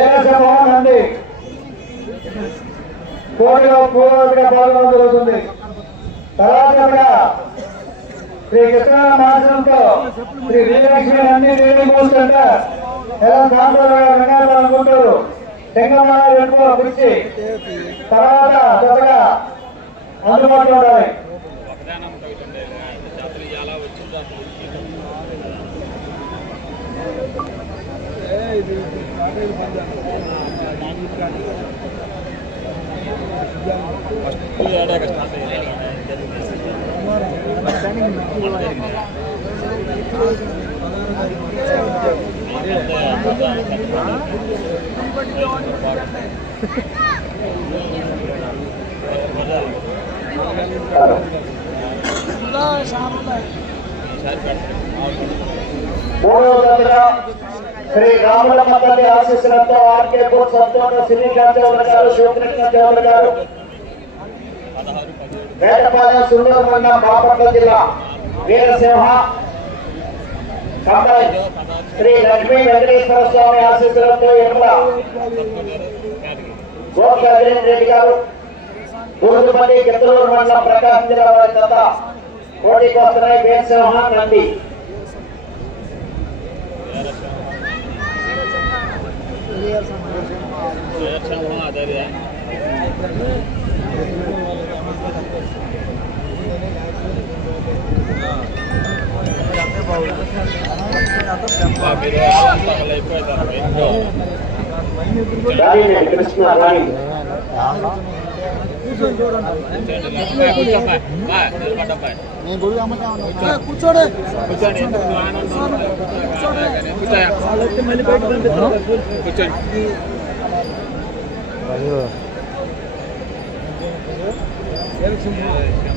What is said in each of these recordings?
ఏకసమూహం నంది కోటిలో పూర్వతిగా పాల్గొనడం జరుగుతుంది. తర్వాత శ్రీ కృష్ణ మాసంతో శ్రీ వీరలక్ష్మి నంది దేవి మూసంట ఎలా సాంప్రదాయ రంగాలు అనుకుంటారు. చెంగమ్మ ఎక్కువ పిలిచి తర్వాత జతగా అందుబాటులో ఉండాలి. మూడవ దశగా శ్రీ రాములమ్మ తల్లి ఆశీస్సులతో ఆర్కే బోర్డ్ సంతోష శ్రీకాంత్ చౌదరి గారు శివకృష్ణ చౌదరి గారు వేటపాలెం సుందర మండలం బాపట్ల జిల్లా వీరసింహ కంబాయి శ్రీ లక్ష్మీ వెంకటేశ్వర స్వామి ఆశీస్సులతో ఎట్ల గోపి అభిరేన్ రెడ్డి గారు. గురుపల్లి గిద్దలూరు మండలం ప్రకాశం జిల్లా వారి జత పోటీకి వస్తున్నాయి వీరసింహ నంది सुरक्षा म्हणून आधारी आहे कृष्ण అమ్మటే ఉన్నా కూర్చోడే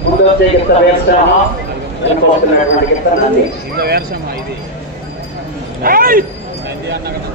ముందు వచ్చే గిత్త వీరసింహ వెనుక వస్తున్నటువంటి గిత్త నంది ఇది నంది అన్నగా బా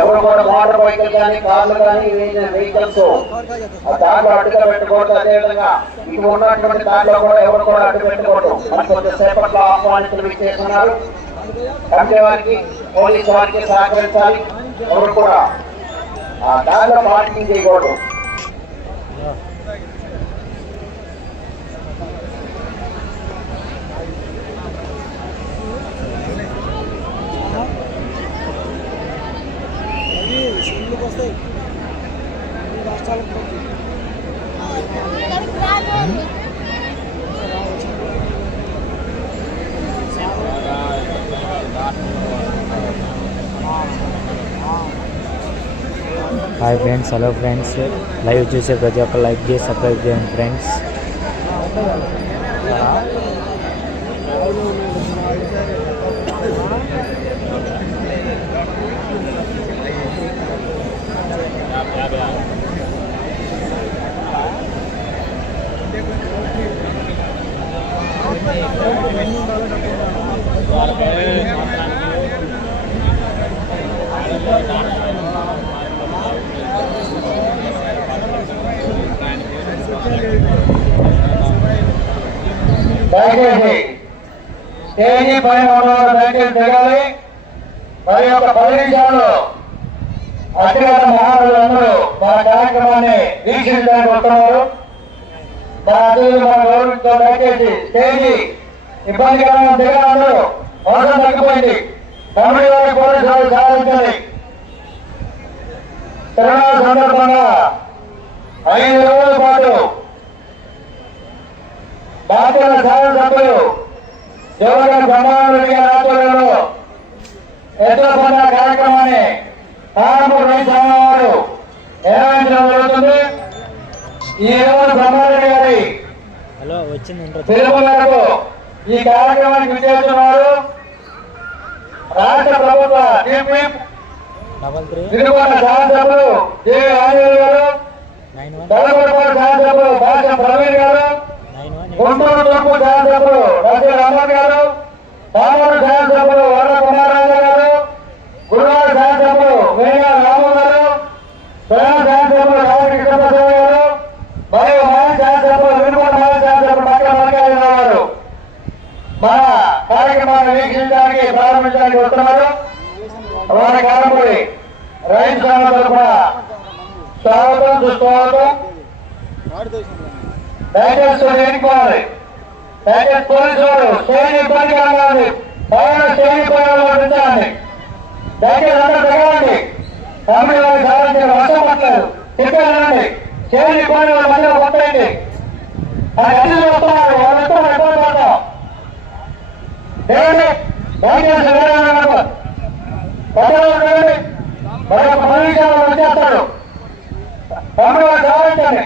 ఎవరు కూడా మోటార్ బైకులు కానీ కార్లు కానీ వెహికల్స్ ఆ దాంట్లో అడ్డుగా పెట్టకూడదు అదేవిధంగా ఇవి ఉన్నటువంటి దాంట్లో కూడా ఎవరు కూడా అడ్డు పెట్టుకోవడం మనకు కొంచెంసేపట్లో ఆహ్వానితులు విచ్చేస్తున్నారు. కమిటీ వారికి పోలీసు వారికి సహకరించాలి. ఎవరు కూడా ఆ దాంట్లో పార్కింగ్ చేయకూడదు. రాష్ట్రాలకు hi friends hello friends live చూసే ప్రతి ఒక్క లైక్ చేసి సబ్స్క్రైబ్ చేయండి ఫ్రెండ్స్ దయచేసి స్టేజీ పైన ఉన్నవారు దయచేసి దిగాలి. మరి యొక్క పది నిమిషాలు అతిగత మహారాజులందరూ మన కార్యక్రమాన్ని వీక్షించడానికి వస్తున్నారు. మన అతిథులు మన గౌరవించడం దయచేసి స్టేజీ ఇబ్బందికరంగా దిగాలి అవసరం తగ్గిపోయింది. కమిటీ వారి పోలీసు వారు సహాయించాలి తిరునాళ్ళ సందర్భంగా ఐదు రోజుల పాటు భారతీయ శాసన సభ్యులు జవహర్ బ్రహ్మానంద రెడ్డి గారి ఆధ్వర్యంలో ఎద్దుల పండుగ కార్యక్రమాన్ని కానమూరు రైతు నిర్వహించడం జరుగుతుంది. ఈ రోజు బ్రహ్మారెడ్డి గారి హలో వచ్చింది ఇంట్రో పిలుపు మేరకు ఈ కార్యక్రమానికి విచ్చేసిన వారు రాష్ట్ర ప్రభుత్వ తిరుగుబాటు శాసనసభ్యులు జే ఆంజనేయులు గారు తలకొండపాడు శాసనసభ్యులు భాష ప్రవీణ్ గారు గుంటూరు తూర్పు శాసనసభ్యులు రజీ రమణ్ గారు పామూరు శాసనసభ్యులు వరద కుమారాజు గారు గురువారు శాసనసభ్యులు వేణా రాము గారు ప్రధాన శాసనసభ్యులు రావు కృష్ణప్రసాద్ గారు మరియు మాజీ శాసనసభ్యులు వినుకొండ మాజీ శాసనసభ్యులు మక్క మల్లికార్జున గారు మన కార్యక్రమాన్ని వీక్షించడానికి ప్రారంభించడానికి వస్తున్నారు వారి కారణపడి రైతు సంఘం తరఫున స్వాగతం సుస్వాగతం. దయచేసి ఎన్నుకోవాలి. దయచేసి పోలీసు వారు స్టేజ్ ఇబ్బందికరంగా ఉంది పైన స్టేజ్ పైన దయచేసి అందరూ దిగవండి తమిళ వారికి సాధించిన వర్షం పట్టలేదు చెప్పారండి స్టేజ్ ఇబ్బంది వాళ్ళ అది వాళ్ళంతా ఇబ్బంది పడతాం? దయచేసి వేరే పదవి మరి ఒక పది వచ్చేస్తాడు తమిళ వారు సాధించండి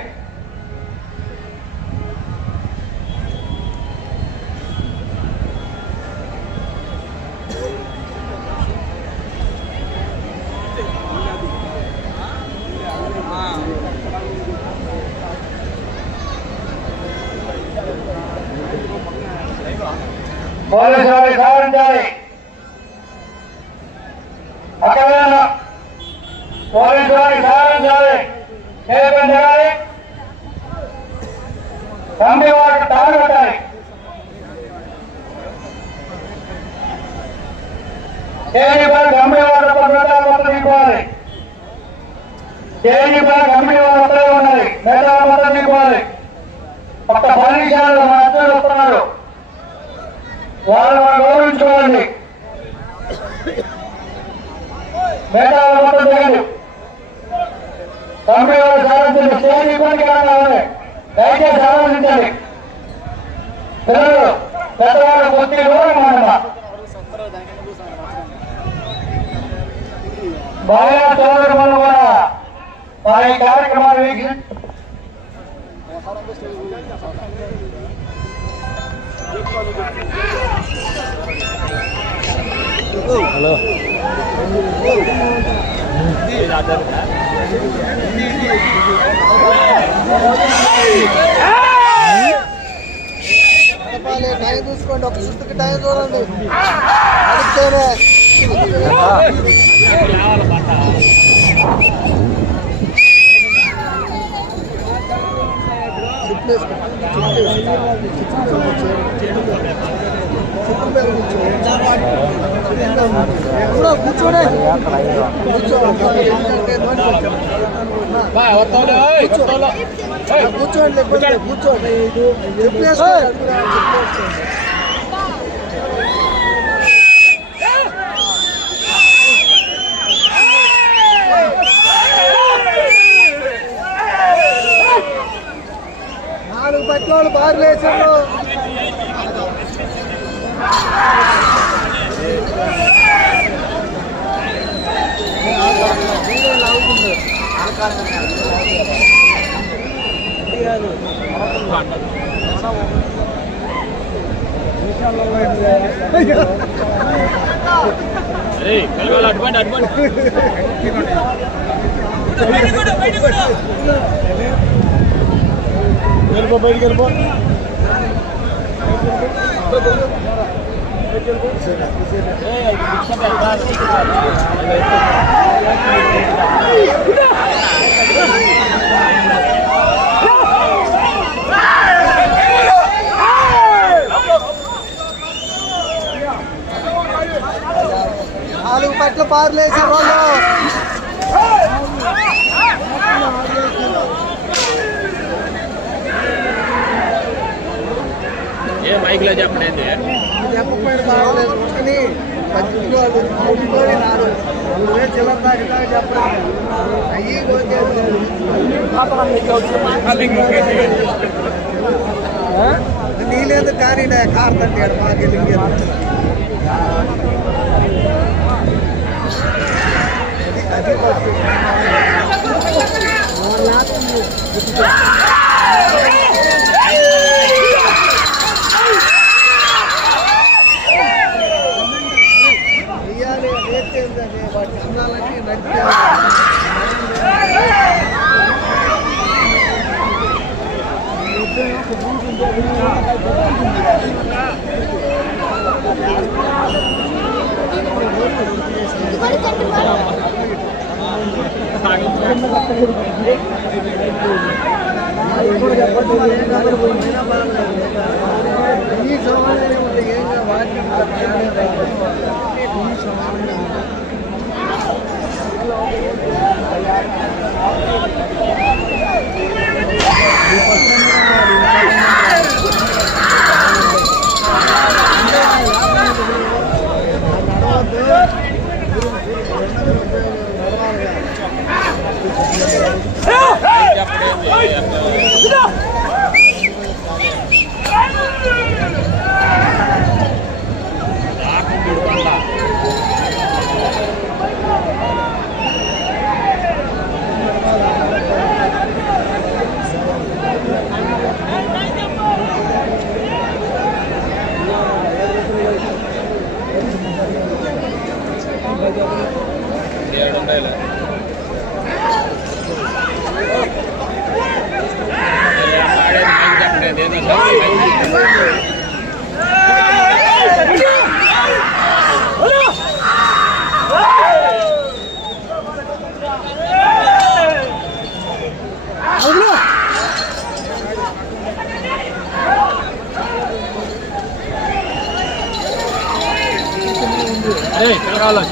పోలీసు వారికి సహకరించాలి అక్కడ పోలీసు వారికి సహకరించాలి చేపించాలి తమ్మి వారికి తాను పెట్టాలి చేనిపై గమ్మి వారి మిగతా మొత్తం తీసుకోవాలి చేనిపై గమ్మి వారు అక్కడే ఉండాలి మిగతా మొత్తం తీసుకోవాలి ఒక్క పది నిమిషాలు మన అద్దెలు వస్తున్నారు వాళ్ళు మనం గౌరవించుకోవాలి మేధావులు మొత్తం దిగండి కంపెనీ వాళ్ళు సాధించండి స్టేజ్ ఇబ్బంది కావాలి? దయచేసి ఆలోచించండి. పిల్లలు పెద్దవాళ్ళు కొద్ది దూరం ఉండమ్మా మహిళా సోదరులు కూడా వారి కార్యక్రమాలు వీక్షి హలో టైం చూసుకోండి ఒక సుత్తుకి టైం చూడండి అడిగితేనే కూర్చోడే కూర్చోండి కూర్చోండి నాలుగు పట్ల బార్లు వేసారు అడ్వాంట్ అడ్వాంట్ బయటికి వెళ్ళిపో. నాలుగు పట్ల బార్లు వేసారు వాళ్ళు ఏ మైక్ లో చెప్పలేదు నీలేదు కానీ కార్తండి మాకు అది ಈ ಸಮಾಜದಲ್ಲಿ ಒಂದು ಏನು ಈ ಸಮಾಜ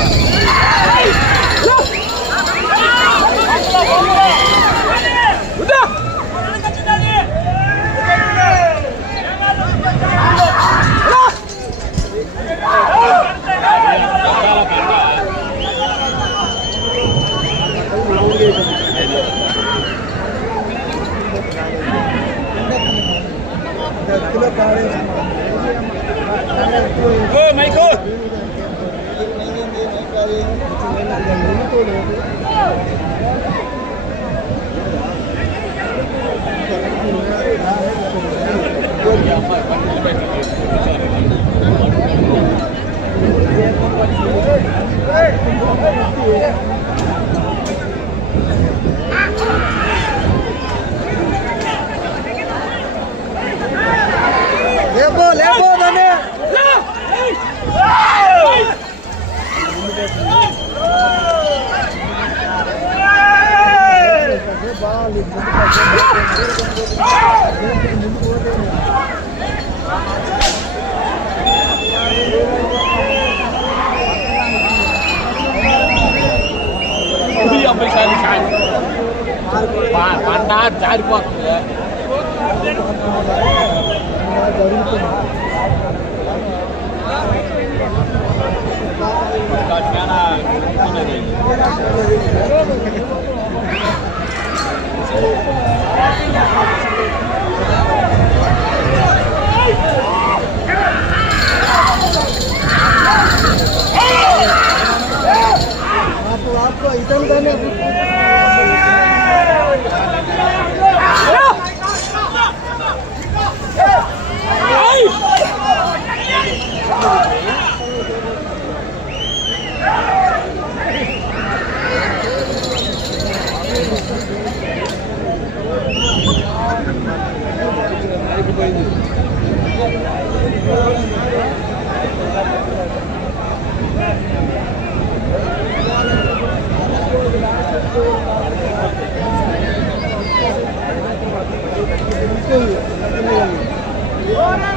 Come on. పండా జారిపోతుంది జరుగుతుంది Oh! Ora!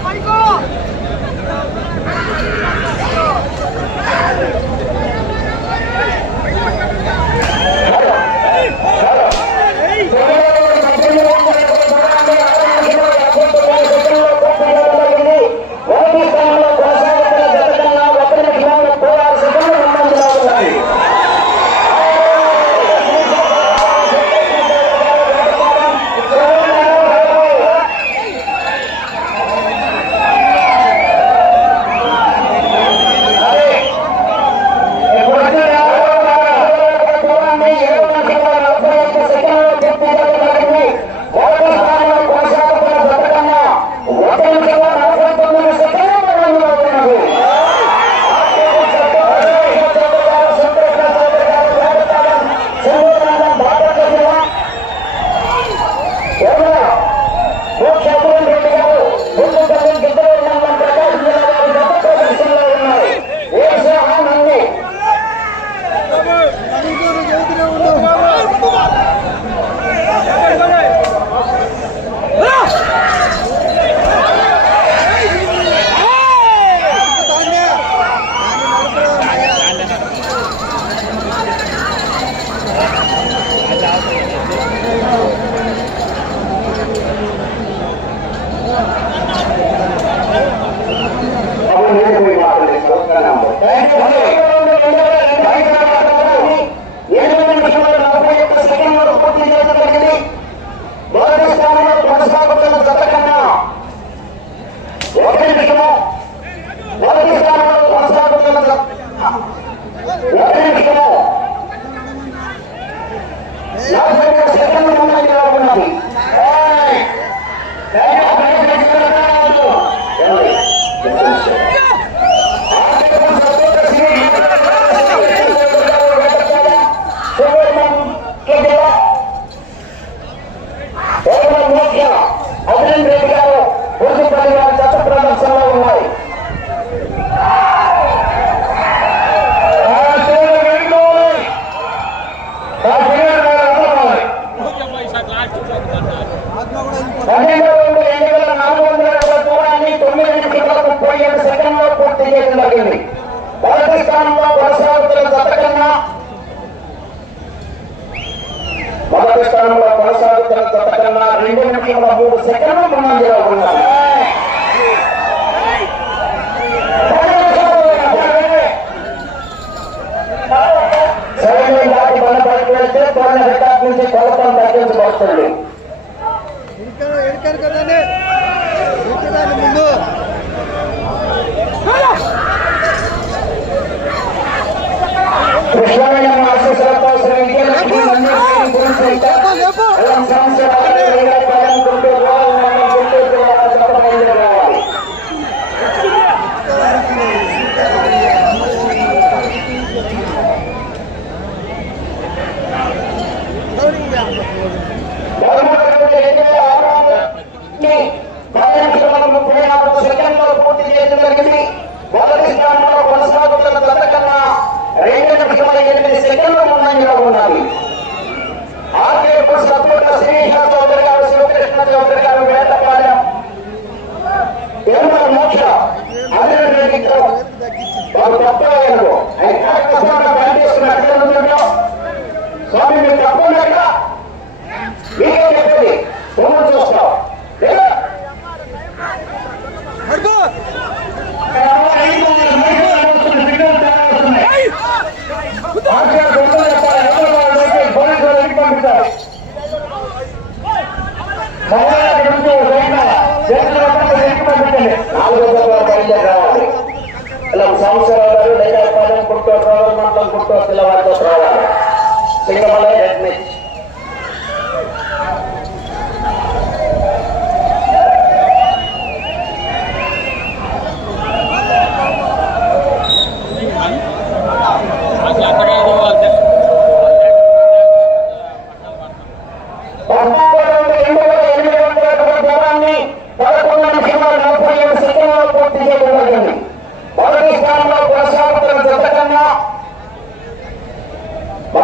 Sehingga malaikat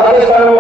Aí para o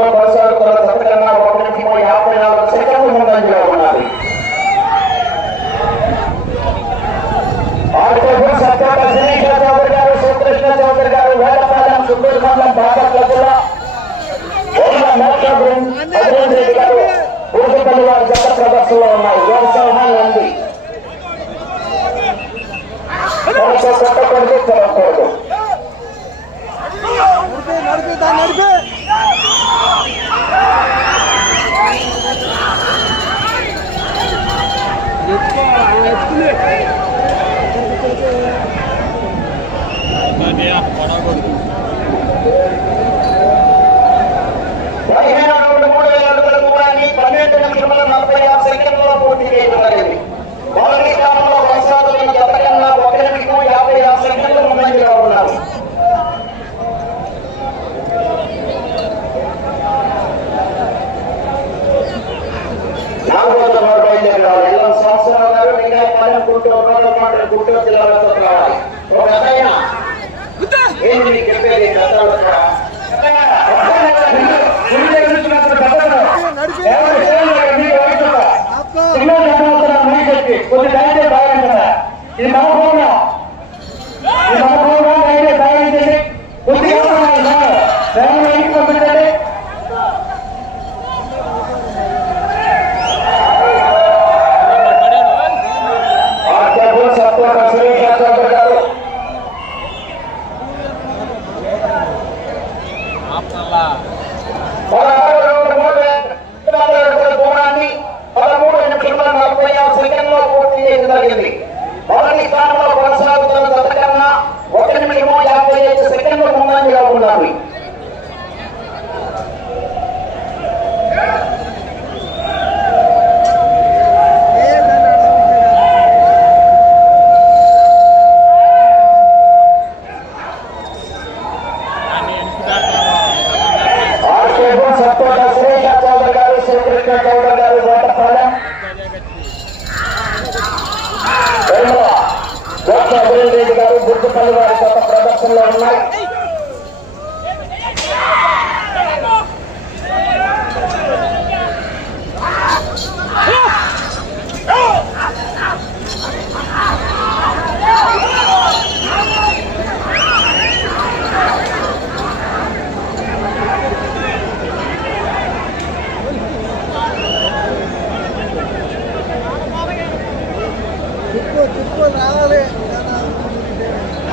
Guntur rural మండలి గుంటూరు జిల్లా వరకు రావాలి ఒక అన్నయ్య ఏమి నీకు చెప్పేది గతాలు ఇది మన ఇది మన యొక్క సక్రమ సంబంధిగా ఉన్నాయి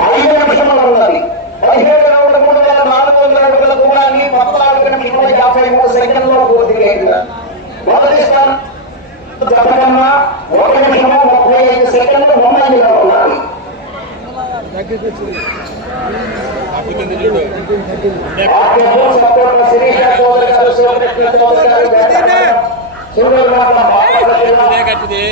ఐదు నిమిషములు ఉన్నది పదిహేడు రౌండ్ మూడు వేల నాలుగు వందల అడుగుల దూరాన్ని పద్నాలుగు నిమిషముల యాభై మూడు సెకండ్లో పూర్తి చేయగా మొదటి స్థానం జపన్న ఒక నిమిషము ముప్పై ఐదు సెకండ్లు ముంబైలో ఉన్నాయి సపోర్ట్ శిరీష చౌదరి గారు గారు కట్టింది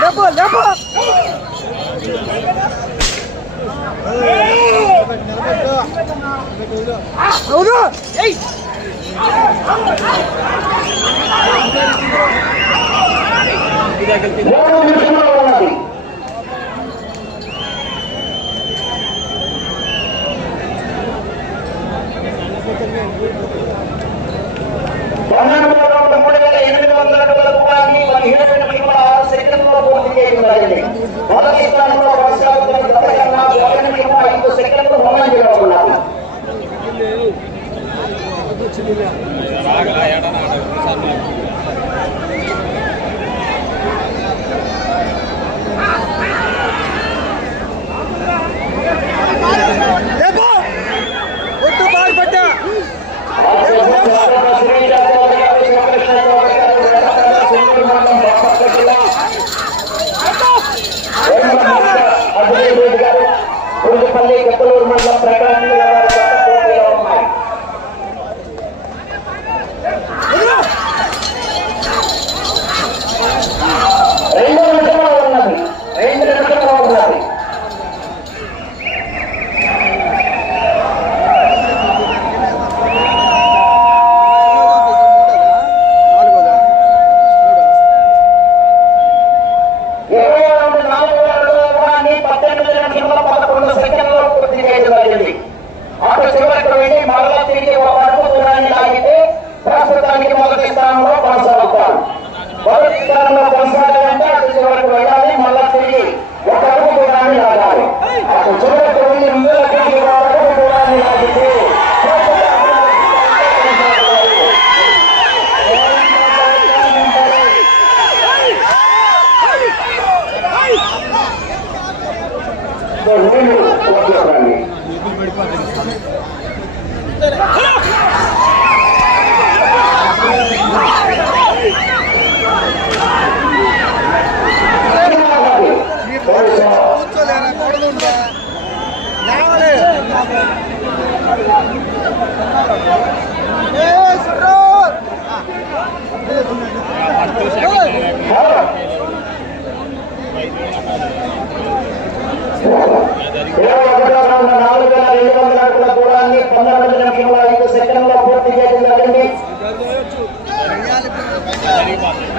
Double, double. Udah. Bangun ಕೀಳರಿಮೆಗಳ ಸೆಕೆಂಡ್ಗಳ ಬೋನಿಗೆ ಇರುವುದಾಗಿದೆ ಮೊದಲ ಸ್ಥಾನಗಳ ವರ್ಷಗಳ ಗತಕನ್ನ ಬೋಧನೆಗಳ ಐದು ಸೆಕೆಂಡ್ಗಳ ಬೋನಿಗೆಗಳು ಆಗಲ್ಲ ಎರಡನೇ ಆಟ Harry Potter.